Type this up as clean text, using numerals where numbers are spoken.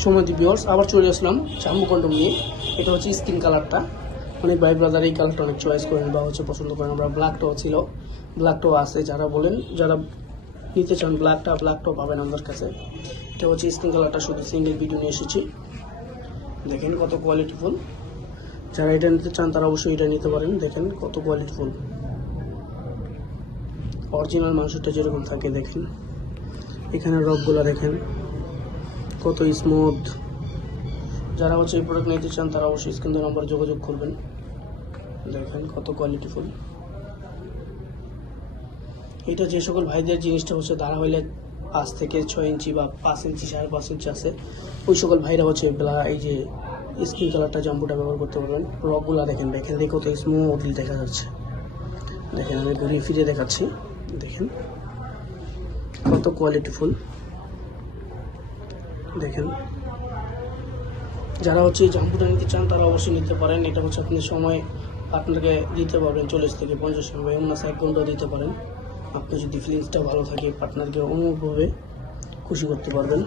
সময় ভিউয়ার্স, আবার চলে আসলাম জাম্বু কন্ডম নিয়ে। এটা হচ্ছে স্কিন কালারটা, অনেক ভাই ব্রাদার এই কালারটা অনেক চয়েস করেন বা হচ্ছে পছন্দ করেন। আমরা ব্ল্যাকটাও ছিল, ব্ল্যাকটাও আছে, যারা বলেন যারা নিতে চান ব্ল্যাকটাও পাবেন আমাদের কাছে। এটা হচ্ছে স্কিন কালারটা, শুধু সিঙ্গেল ভিডিও নিয়ে এসেছি। দেখেন কত কোয়ালিটিফুল, যারা এটা নিতে চান তারা অবশ্যই এটা নিতে পারেন। দেখেন কত কোয়ালিটিফুল, অরিজিনাল মাংসটা যেরকম থাকে দেখেন, এখানে রকগুলো দেখেন কত স্মুথ। যারা হচ্ছে এই প্রোডাক্ট নিতে চান তারা অবশ্যই স্ক্রিন নাম্বার যোগাযোগ করবেন। দেখেন কত কোয়ালিটিফুল। এটা যে সকল ভাইদের জিনিসটা হচ্ছে দাঁড়া হইলে 5 থেকে 6 ইঞ্চি বা 5 ইঞ্চি 5.5 ইঞ্চি আছে, ওই সকল ভাইরা হচ্ছে এই যে স্কিন কালারটা জাম্বুটা ব্যবহার করতে পারবেন। রকগুলা দেখেন, দেখেন কত স্মুথলি দেখা যাচ্ছে। দেখেন আমি ঘুরিয়ে ফিরে দেখাচ্ছি, দেখেন কত কোয়ালিটিফুল। দেখেন যারা হচ্ছে জাম্বুটা নিতে চান তারা অবশ্যই নিতে পারেন। এটা হচ্ছে আপনি সময় আপনাকে দিতে পারবেন 40 থেকে 50 মিনিট বা এমন 1 ঘন্টাও দিতে পারেন। আপনি যদি ফিলিংসটা ভালো থাকে পার্টনারকে অনুভবে খুশি করতে পারবেন।